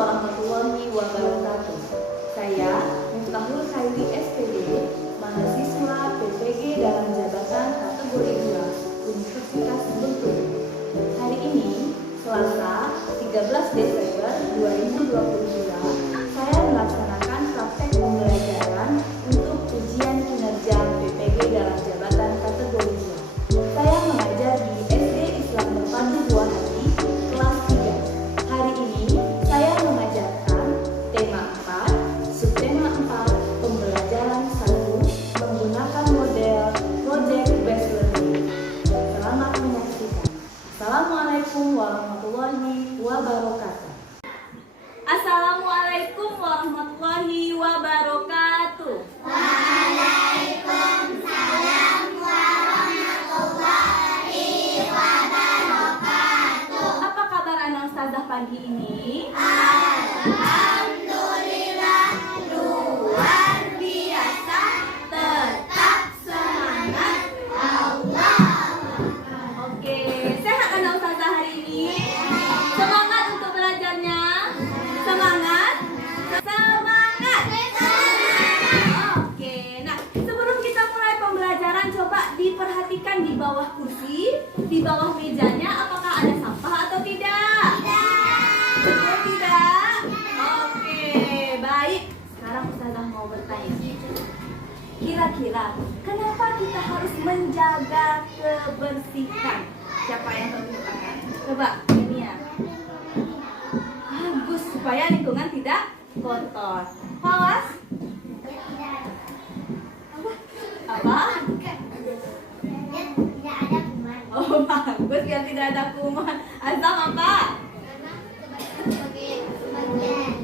warahmatullahi wabarakatuh. Saya Miftahul Khairi SPD, mahasiswa PPG dalam jabatan kategori 2 Universitas Bengkulu. Hari ini, Selasa 13 Desember 2022, saya melaksanakan praktek pembelajaran untuk ujian kinerja PPG dalam jabatan kategori 2. Saya mengajar di SD Islam Terpadu Buah Hati, kelas 3. Hari ini, saya mengajarkan tema 4, subtema 4, pembelajaran 1, menggunakan model Project Based Learning. Selamat menyaksikan. Assalamualaikum warahmatullahi wabarakatuh. Assalamualaikum warahmatullahi wabarakatuh. Waalaikumsalam warahmatullahi wabarakatuh. Apa kabar anak ustazah pagi ini? Alhamdulillah, luar biasa. Tetap semangat. Allah. Oke, sehat anak ustazah hari ini? Semangat untuk belajarnya? Semangat? Semangat! Oke, nah sebelum kita mulai pembelajaran, coba diperhatikan di bawah kursi, di bawah mejanya, apakah ada sampah atau tidak? Betul tidak? Oke, baik. Sekarang ustazah mau bertanya. Kira-kira kenapa kita harus menjaga kebersihan? Siapa yang terbuka tangan? Coba, ini ya. Bagus, supaya lingkungan tidak kotor. Awas. Apa? Tidak ada kuman. Oh, bagus biar tidak ada kuman. Azam apa?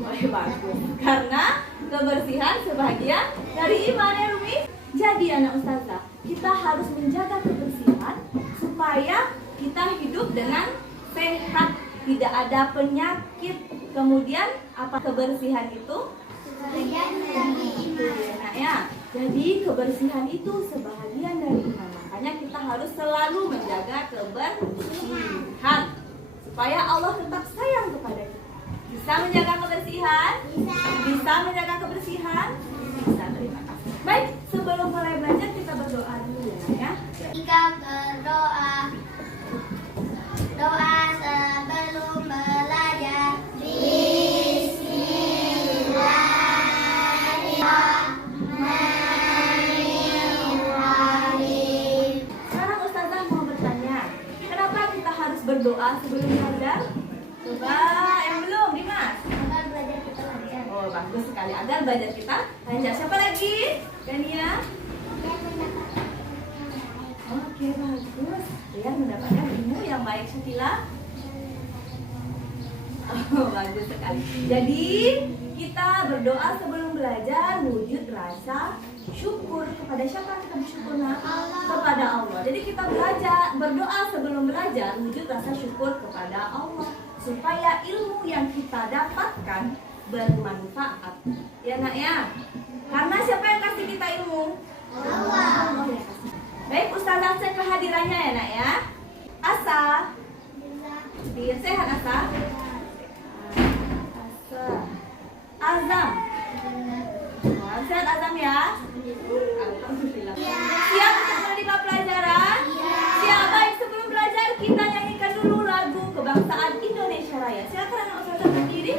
Oh, bagus. Karena kebersihan sebagian dari iman ya, Rumi. Jadi anak ustazah, kita harus menjaga kebersihan supaya kita hidup dengan sehat, tidak ada penyakit. Kemudian apa kebersihan itu? Sebagian dari iman. Nah ya, jadi kebersihan itu sebahagian dari iman. Makanya kita harus selalu menjaga kebersihan supaya Allah tetap sayang kepada kita. Bisa menjaga kebersihan? Bisa menjaga kebersihan? Bisa, terima kasih. Baik, sebelum mulai belajar kita berdoa dulu ya, Nak, ya. Jika berdoa, doa sebelum belajar. Bismillahirrahmanirrahim. Sekarang ustazah mau bertanya, kenapa kita harus berdoa sebelum belajar? Coba yang belum, Dimas. Agar belajar kita lancar. Oh, bagus sekali. Agar belajar kita lancar. Siapa lagi? Dania? Oke, bagus. Biar mendapatkan ilmu yang baik, Syakila. Oh, bagus sekali. Jadi, kita berdoa sebelum belajar wujud rasa syukur. Kepada siapa kita bersyukur, Nak? Kepada Allah. Jadi kita belajar, berdoa sebelum belajar wujud rasa syukur kepada Allah supaya ilmu yang kita dapatkan bermanfaat. Ya, Nak ya? Karena siapa yang kasih kita ilmu? Allah yang kasih. Baik, ustazah cek kehadirannya ya, Nak ya. Asa. Biar sehat Asa. Asa. Azam. Sehat Azam ya. Alhamdulillah. Siap untuk menerima pelajaran? Siap. Baik, sebelum belajar kita nyanyikan dulu lagu kebangsaan Indonesia Raya. Silakan anak ustazah berdiri.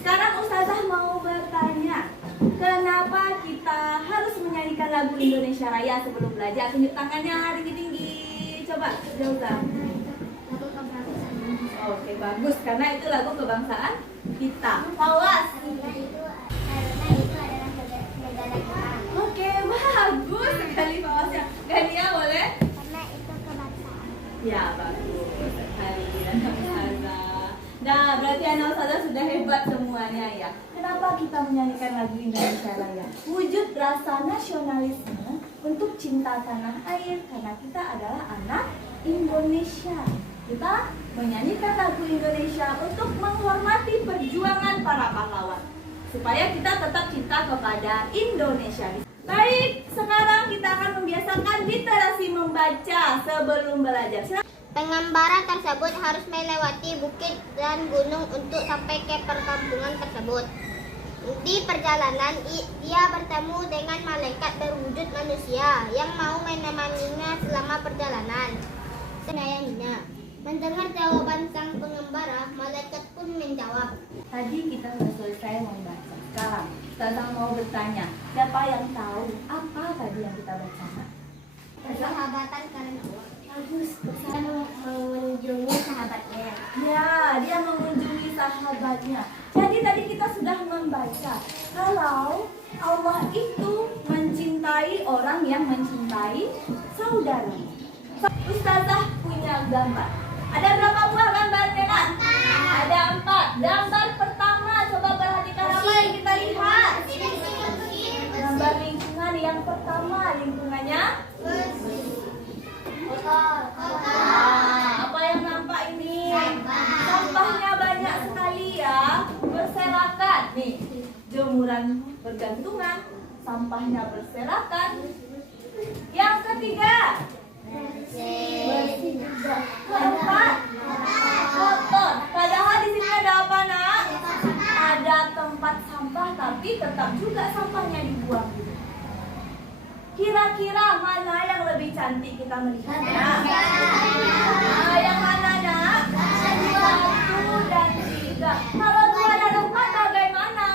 Sekarang ustazah mau bertanya, kenapa kita harus menyanyikan lagu Indonesia Raya sebelum belajar? Tunjuk tangannya tinggi-tinggi. Coba, Jauza. Oke, bagus. Karena itu lagu kebangsaan kita. Awas. Karena itu adalah negara kita. Oke, bagus sekali Fawasnya. Gania boleh? Karena itu kebangsaan. Ya, bagus sekali anak ustazah. Nah, berarti anak ustazah sudah hebat semuanya ya. Kenapa kita menyanyikan lagu Indonesia Raya? Wujud rasa nasionalisme untuk cinta tanah air karena kita adalah anak Indonesia. Kita menyanyikan lagu Indonesia untuk menghormati perjuangan para pahlawan supaya kita tetap cinta kepada Indonesia. Baik, sekarang kita akan membiasakan literasi membaca sebelum belajar. Pengembara tersebut harus melewati bukit dan gunung untuk sampai ke perkampungan tersebut. Di perjalanan, dia bertemu dengan malaikat berwujud manusia yang mau menemaninya selama perjalanan. Senayannya, mendengar jawaban sang pengembara, malaikat pun menjawab. Tadi kita sudah selesai membaca. Sekarang, Ustazah mau bertanya, siapa yang tahu apa tadi yang kita baca? Persahabatan karena Allah. Bagus, bersama mengunjungi sahabatnya. Ya, dia mengunjungi sahabatnya. Jadi tadi kita sudah membaca kalau Allah itu mencintai orang yang mencintai saudara. Ustazah punya gambar. Ada berapa buah gambarnya, Kak? Ada 4. Gambar pertama, coba perhatikan apa yang kita lihat. Gambar lingkungan yang pertama, lingkungannya apa yang nampak ini? Sampahnya banyak sekali ya, berserakan. Nih, jemuran bergantungan, sampahnya berserakan. Yang ketiga, bersih. Keempat, kotor. Padahal di sini ada apa, Nak? Ada tempat sampah, tapi tetap juga sampahnya dibuang. Kira-kira mana yang lebih cantik kita melihatnya? Yang mana, Nak? 1 dan 3. Kalau 2 dan 4 bagaimana?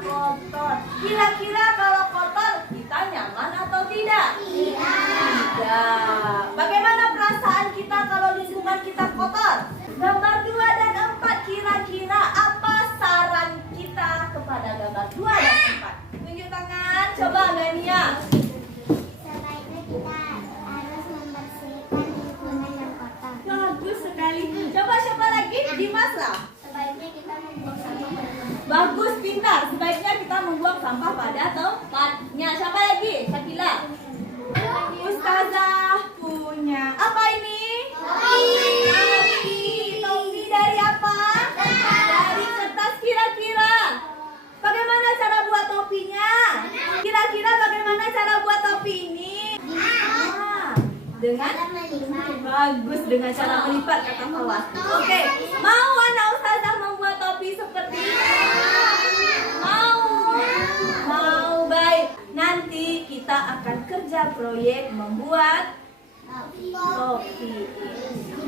Kotor. Kira-kira kalau kotor kita nyaman atau tidak? Tidak. Bagaimana perasaan kita kalau lingkungan kita kotor? Gambar 2 dan 4, kira-kira apa saran kita kepada gambar 2 dan 4? Tunjuk tangan, coba Gania. Sebaiknya kita harus membersihkan lingkungan yang kotor. Bagus sekali. Coba siapa lagi? Dimas lah. Sebaiknya kita membuang sampah pada tempat. Bagus, pintar. Sebaiknya kita membuang sampah pada tempatnya. Siapa lagi? Sakila. Ustazah punya apa ini? Topi. Topi dari apa? Dari kertas. Kira-kira bagaimana cara buat topinya? Kira-kira bagaimana cara buat topi ini? Dengan bagus, dengan cara melipat kata Hawa. Oke, mau anak ustazah membuat topi seperti ini? Mau, baik. Nanti kita akan kerja proyek membuat topi.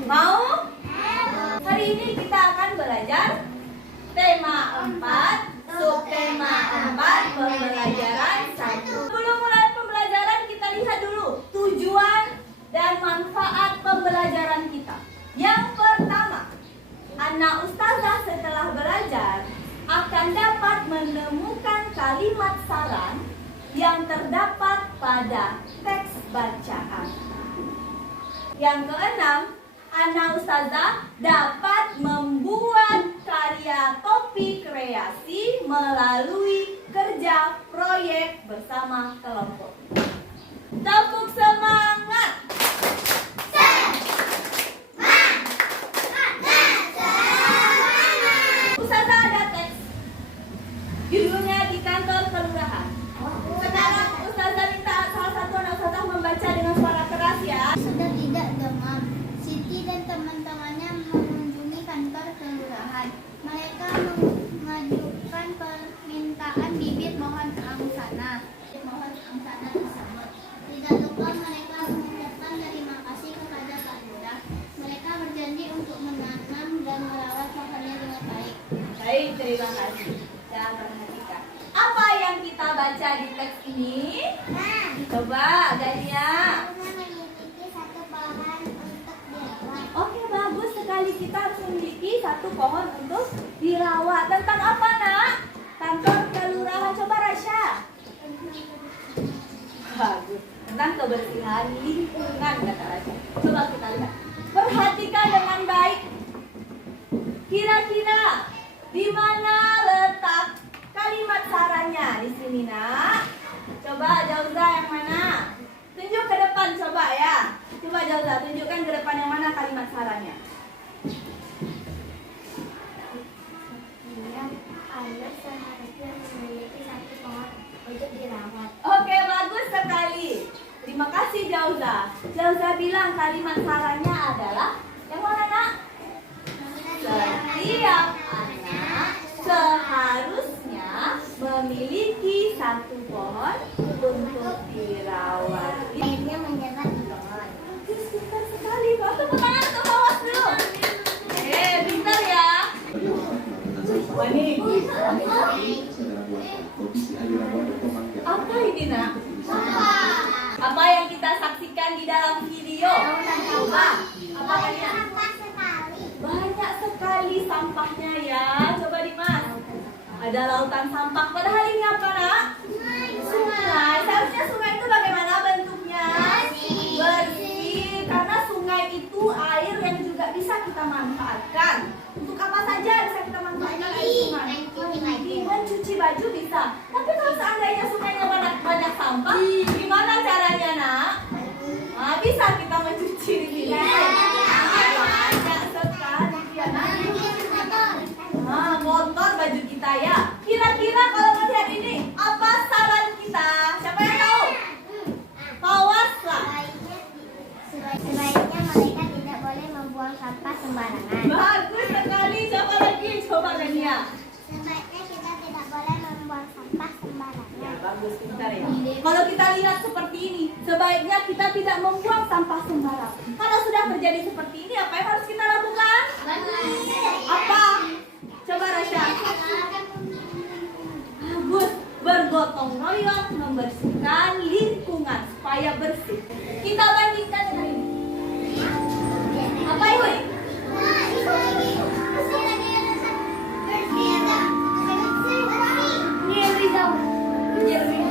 Mau? Hari ini kita akan belajar tema 4, subtema 4, pembelajaran 1. Sebelum mulai pembelajaran kita lihat dulu tujuan dan manfaat pembelajaran kita. Yang pertama, anak ustazah setelah belajar akan dapat menemukan kalimat saran yang terdapat pada teks bacaan. Yang keenam, anak ustazah dapat membuat karya topi kreasi melalui kerja proyek bersama kelompok. Tepuk semangat! Ustazah ada teks. Judulnya di kantor kelurahan. Sekarang ustazah minta salah satu anak ustazah membaca dengan suara keras ya. Sudah tidak demam, Siti dan teman-temannya mengunjungi kantor kelurahan. Mereka mengajukan permintaan bibit mohon angsana. Mohon angsana tersebut. Tidak lupa mereka mengucapkan terima kasih kepada Pak Lurah. Mereka berjanji untuk menanam dan merawat pohonnya dengan baik. Baik, terima kasih. Dan perhatikan. Apa yang kita baca di teks ini? Coba, Gania. Memiliki satu pohon untuk dirawat. Oke, bagus sekali. Kita harus memiliki satu pohon untuk dirawat. Tentang apa, Nak? Kantor kelurahan. Coba, Rasya. Bagus. Tentang kebersihan lingkungan, kata Rasya. Coba kita lihat. Perhatikan dengan baik. Kira-kira di mana letak kalimat sarannya? Di sini, Nak. Coba Jauza yang mana? Tunjuk ke depan coba ya. Coba Jauza tunjukkan ke depan yang mana kalimat sarannya. Anak seharusnya memiliki satu pohon Zauza bilang kalimat sarannya adalah yang mana nak? Setiap anak seharusnya memiliki satu pohon untuk dirawat. Akhirnya menyerah di pohon. Pintar sekali, Pak. Tepuk tangan untuk Hawas dulu. Pintar ya. Apa ini nak? Apa yang kita saksikan di dalam video? Coba. Apa kalian? Banyak sekali sampahnya ya. Coba Dimas. Ada lautan sampah. Padahal ini apa nak? Sungai. Seharusnya sungai itu bagaimana bentuknya? Bersih. Karena sungai itu air yang juga bisa kita manfaatkan. Untuk apa saja bisa kita manfaatkan air sungai? Mencuci baju bisa. Tapi kalau seandainya sungainya banyak sampah, gimana caranya nak? Nah, bisa kita mencuci di sini. Banyak sekali ya nak. Nah, kotor baju kita ya. Kira-kira kalau melihat ini, apa saran kita? Siapa yang tahu? Hawas lah. Sebaiknya mereka tidak boleh membuang sampah sembarangan. Bagus sekali. Coba lagi, coba Gania. Sebaiknya kita tidak boleh membuang sampah sembarangan. Ya, bagus, pintar ya. Kalau kita lihat seperti ini, sebaiknya kita tidak membuang sampah sembarang. Kalau sudah terjadi seperti ini, apa yang harus kita lakukan? Apa? Coba Rasya. Bagus, bergotong royong membersihkan lingkungan supaya bersih. Kita bandingkan dengan ini. Apa ini?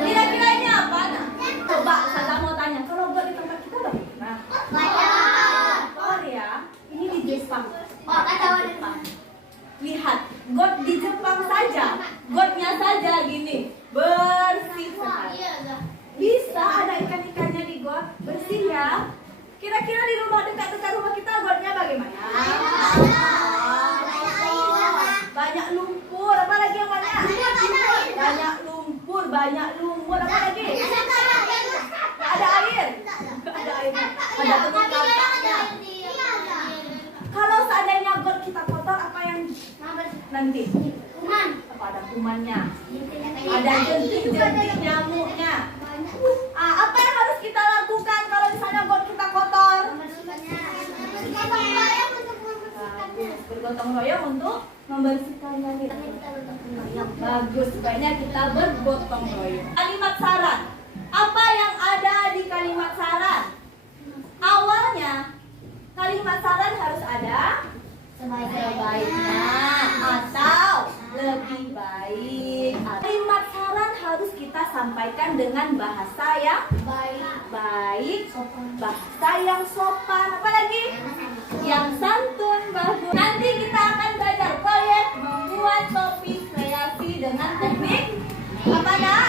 Kira-kira ini apa nak? Coba saya mau tanya, kalau buat di tempat kita bagaimana? Oh ya, ini di Jepang. Jepang. Lihat, got di Jepang saja, gotnya saja gini, bersih sekali. Bisa ada ikan-ikannya di got, bersih ya. Kira-kira di rumah dekat-dekat rumah kita gotnya bagaimana? Banyak lumpur, apa lagi yang banyak? Banyak lumpur, banyak lumut, apa lagi? Ada air. Ada air. Ada telur kampaknya. Kalau seandainya got kita kotor, apa yang nanti? Apa ada kumannya? Ada jentik-jentik nyamuknya. Apa yang harus kita lakukan kalau misalnya got kita kotor? Bergotong royong untuk membersihkannya. Bagus, sebaiknya kita bergotong royong. Kalimat saran. Apa yang ada di kalimat saran? Awalnya kalimat saran harus ada sebaiknya atau lebih baik. Kalimat saran harus kita sampaikan dengan bahasa yang baik, bahasa yang sopan, apalagi yang santun. Bagus. Nanti kita akan belajar proyek membuat topi kreasi dengan teknik apa nak?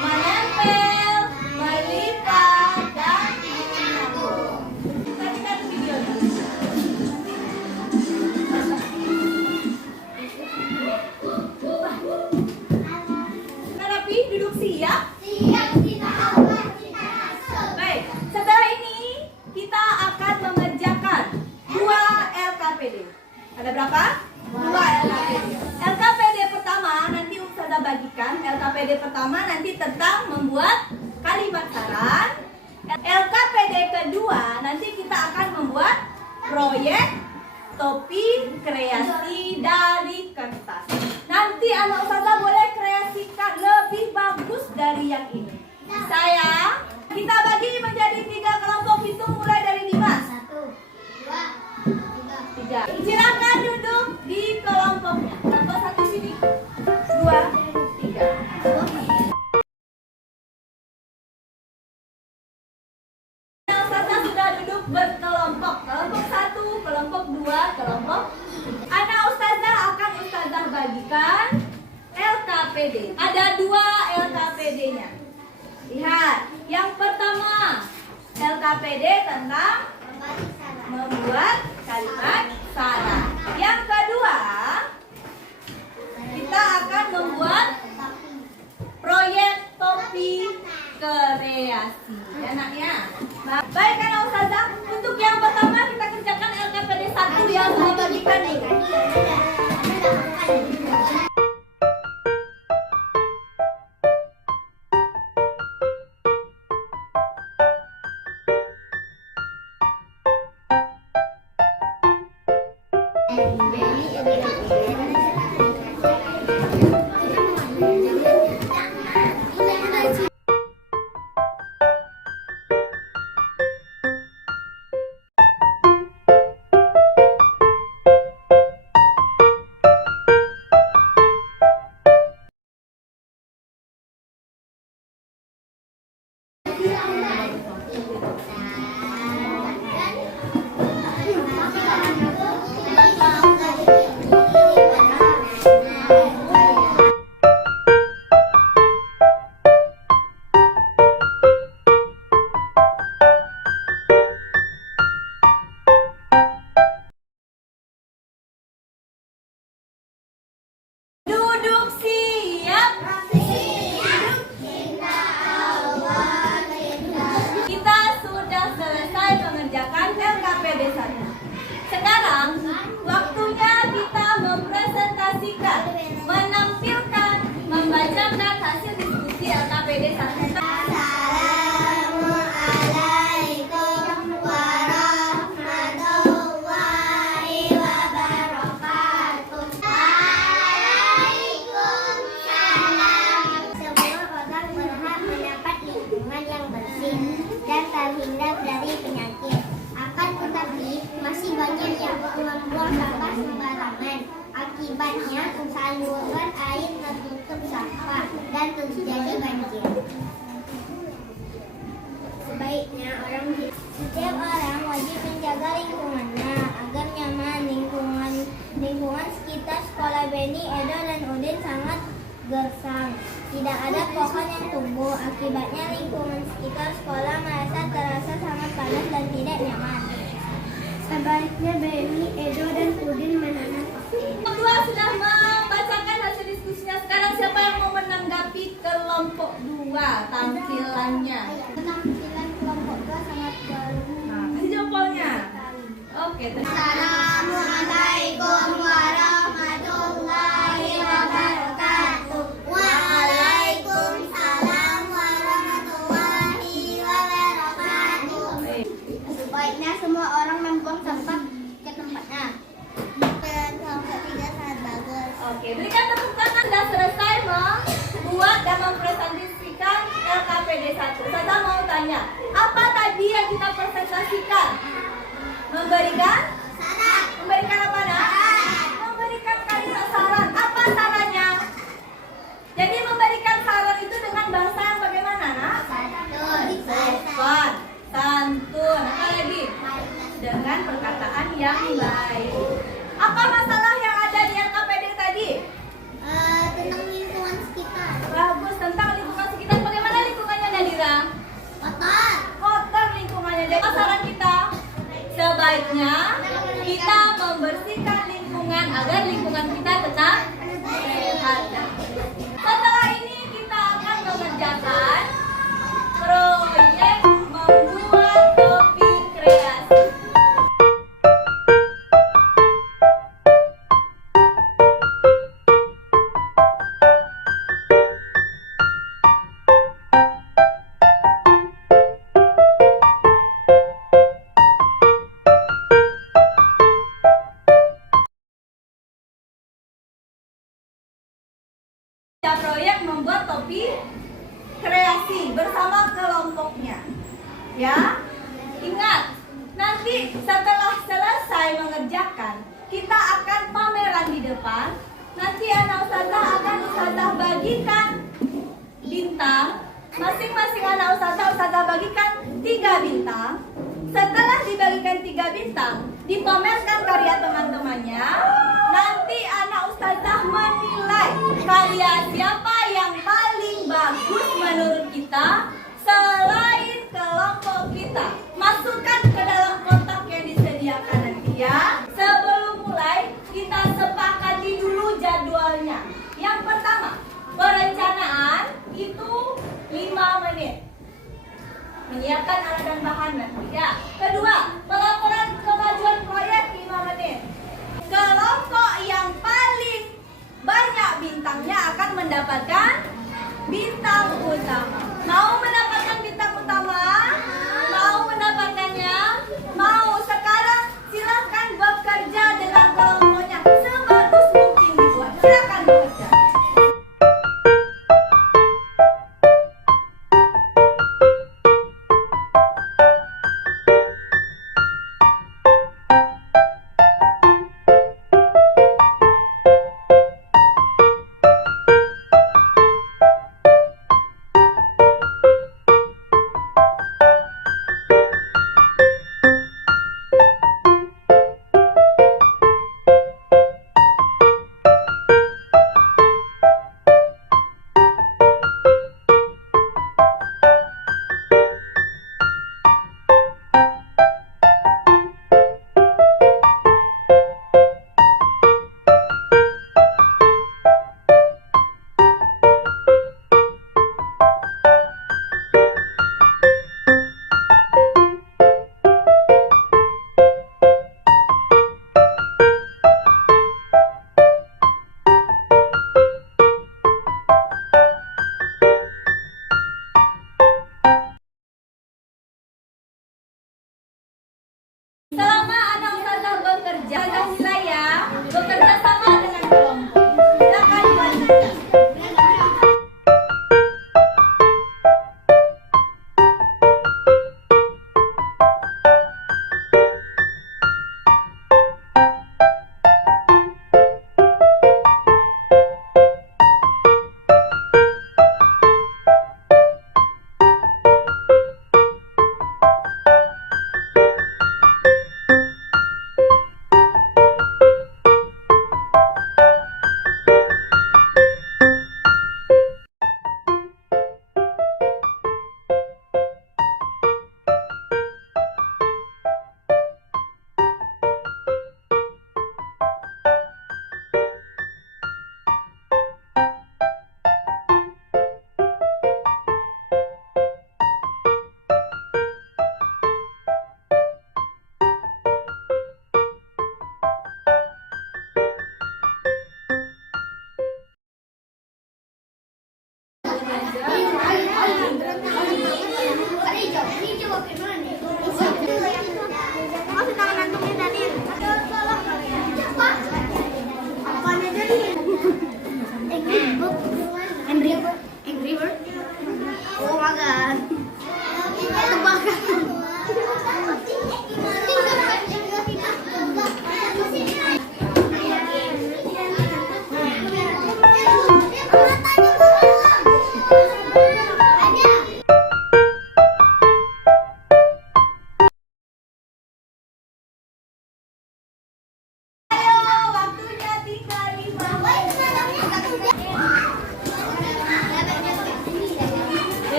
Menempel, melipat, dan menyambung. Kita lihat videonya. Rapi, duduk siap. Baik, setelah ini kita akan mengerjakan 2 LKPD. Ada berapa? 2 LKPD. LKPD pertama nanti Ustazah bagikan. LKPD pertama nanti tentang membuat kalimat saran. LKPD kedua nanti kita akan membuat proyek topi kreasi dari kertas. Nanti anak Ustazah boleh kreasikan lebih bagus dari yang ini. Saya kita bagi menjadi 3 kelompok, itu mulai dari Dimas. 3. Silakan duduk di kelompoknya. Kelompok 1 sini. 2, 3. Ustazah sudah duduk berkelompok. Kelompok 1, kelompok 2, kelompok. Anak Ustazah akan Ustazah bagikan LKPD. Ada 2 LKPD-nya. Lihat, yang pertama LKPD tentang membuat kalimat saran. Yang kedua, kita akan membuat proyek topi kreasi. Ya, naknya. Baik. mempresentasikan, menampilkan, membacakan hasil diskusi LKPD 1. Assalamualaikum warahmatullahi wabarakatuh. Waalaikumsalam. Semua orang berhak mendapat lingkungan yang bersih dan terhindar dari penyakit. Akan tetapi masih banyak yang membuang sampah sembarangan. Akibatnya saluran air tertutup sampah dan terjadi banjir. Sebaiknya setiap orang wajib menjaga lingkungannya agar nyaman. Lingkungan sekitar sekolah Beni, Edo, dan Udin sangat gersang. Tidak ada pohon yang tumbuh. Akibatnya lingkungan sekitar sekolah terasa sangat panas dan tidak nyaman. Sebaiknya Beni, Edo, dan Udin menanam pohon. Kedua sudah membacakan hasil diskusinya. Sekarang siapa yang mau menanggapi kelompok 2 tampilannya? Penampilan kelompok 2 sangat baru. Nah, kasih jempolnya. Oke, Assalamualaikum warahmatullahi wabarakatuh. Waalaikumsalam warahmatullahi wabarakatuh. Sebaiknya semua orang membuang sampah ke tempatnya. Kelompok 3 sangat bagus. Oke, berikan tepuk tangan. Sudah selesai membuat dan mempresentasikan LKPD 1. Saya mau tanya, apa tadi yang kita presentasikan? Memberikan Saran. Memberikan apa nak? Memberikan kalimat saran. Apa sarannya? Jadi memberikan saran itu dengan bahasa yang bagaimana nak? Sopan, santun. Apa lagi? Dengan perkataan yang baik. Apa masalah yang ada di LKPD tadi? Tentang lingkungan sekitar. Bagus, tentang lingkungan sekitar. Bagaimana lingkungannya Nadira? Kotor. Kotor lingkungannya. Jadi saran kita, sebaiknya kita membersihkan lingkungan agar lingkungan kita tetap sehat. Setelah ini kita akan mengerjakan proyek membuat topi kreasi. Proyek membuat topi kreasi bersama kelompoknya. Ya, ingat, nanti setelah selesai mengerjakan, kita akan pameran di depan. Nanti anak ustazah akan ustazah bagikan bintang. Masing-masing anak ustazah bagikan 3 bintang. Setelah dibagikan 3 bintang, dipamerkan karya teman-temannya. Nanti anak ustazah menilai karya siapa yang paling bagus menurut kita selain kelompok kita. Masukkan ke dalam kotak yang disediakan nanti ya. Sebelum mulai, kita sepakati dulu jadwalnya. Yang pertama, perencanaan itu 5 menit. Menyiapkan alat dan bahan nanti ya. Kedua, pelaporan kemajuan proyek 5 menit. Kelompok yang paling banyak bintangnya akan mendapatkan bintang utama. Mau mendapatkan bintang utama? Mau mendapatkannya? Mau? Sekarang silakan bekerja dengan kelompoknya sebagus mungkin dibuat. Silakan bekerja.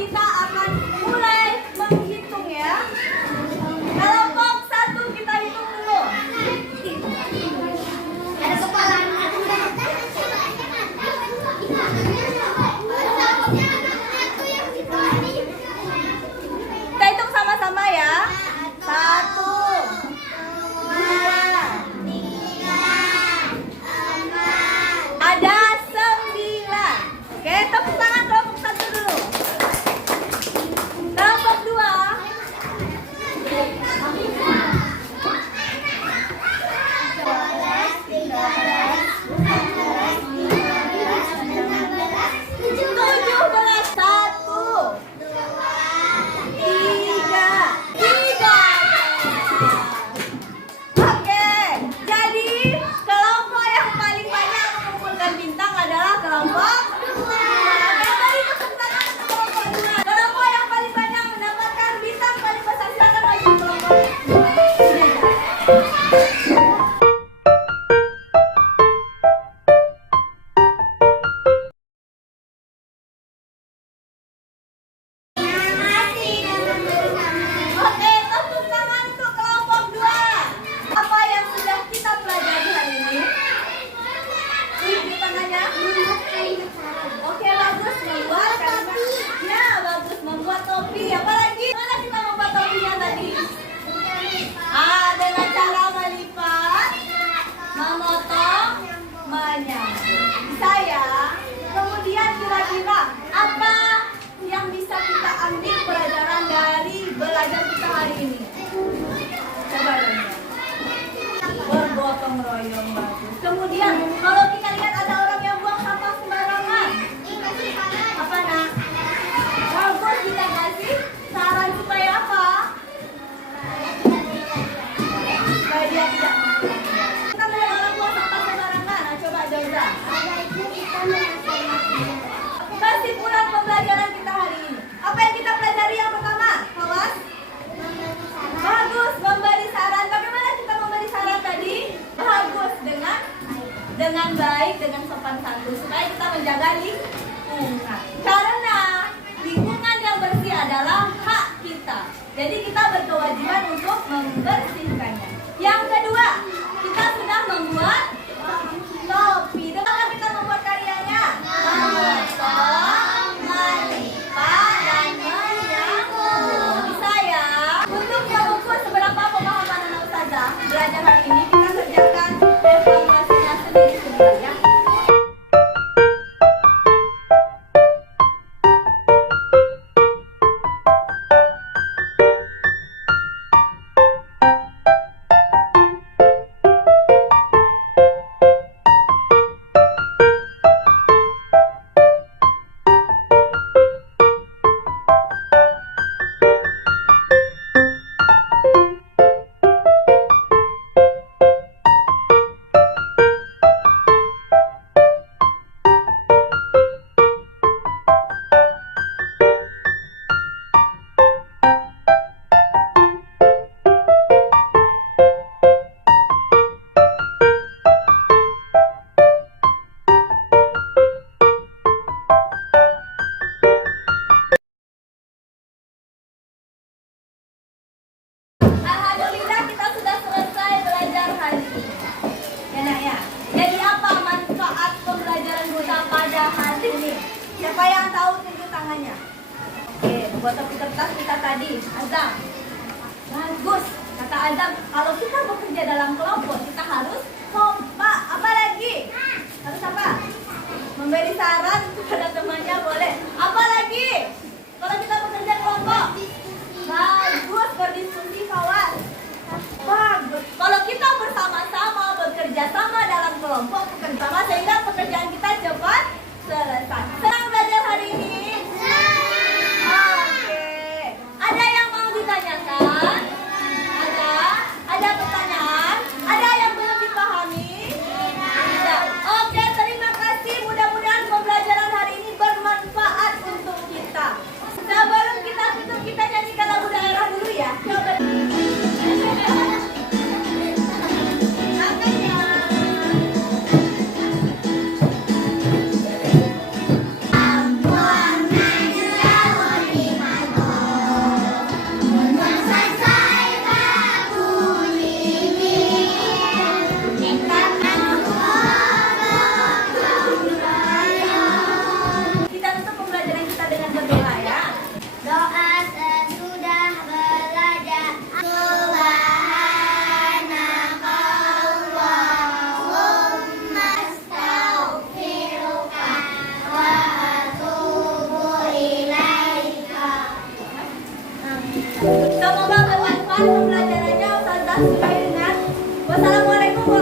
Kita akan mulai menghitung ya. Kelompok 1 kita hitung dulu. Ada kepala. Kita hitung sama-sama ya. 1, 2, ada 9. Oke, tepuk tangan kelompok 1 dulu. Kelompok 2. Oke, tepuk tangan untuk kelompok 2. Apa yang sudah kita pelajari hari ini? Di tangannya? Oke, bagus membuat ya, bagus membuat topi. Apa lagi? Mana kita membuat topinya tadi? Dengan cara melipat, memotong, menyambung. Bisa ya? Kemudian kira-kira apa yang bisa kita ambil pelajaran dari belajar kita hari ini? Coba lihat. Bergotong royong, bagus. Kemudian kalau kita lihat ada orang yang buang sampah sembarangan, apa nak? Bagus, kita kasih saran supaya apa? Supaya dia tidak melakukan. Kita melihat orang buang sampah sembarangan. Nah, coba Joza. Kasih pulang pembelajaran kita hari ini. Apa yang kita pelajari yang pertama? Kawas? Bagus, memberi saran. Bagaimana kita memberi saran tadi? Bagus, dengan baik, dengan sopan santun supaya kita menjaga lingkungan. Karena lingkungan yang bersih adalah hak kita. Jadi kita berkewajiban untuk membersihkannya. Yang kedua, kita sudah membuat topi. Bagaimana kita membuat karyanya? Memotong, melipat, dan menyambung. Bisa ya? Untuk mengukur seberapa pemahaman anak ustazah belajar hari ini, kita kerjakan evaluasinya sendiri-sendiri ya. Alhamdulillah kita sudah selesai belajar hari ini. Ya nak ya. Jadi apa manfaat pembelajaran kita pada hari ini? Siapa yang tahu tunjuk tangannya? Oke, buat topi kertas kita tadi. Azam. Bagus. Kata Azam, kalau kita bekerja dalam kelompok kita harus kompak. Apa lagi? Harus apa? Memberi saran kepada temannya boleh. Apa lagi? Kalau kita bekerja kelompok. Bagus, berdiskusi kawan. Bagus. Kalau kita bersama-sama bekerja sama dalam kelompok bekerja sama sehingga pekerjaan kita cepat selesai. Senang belajar hari ini? Oke. Ada yang mau ditanyakan? Ada? Ada pertanyaan? Ada yang belum dipahami? Tidak. Oke, terima kasih. Mudah-mudahan pembelajaran hari ini bermanfaat untuk kita. Semoga bermanfaat pembelajarannya. Ustazah sudahi dengan wassalamualaikum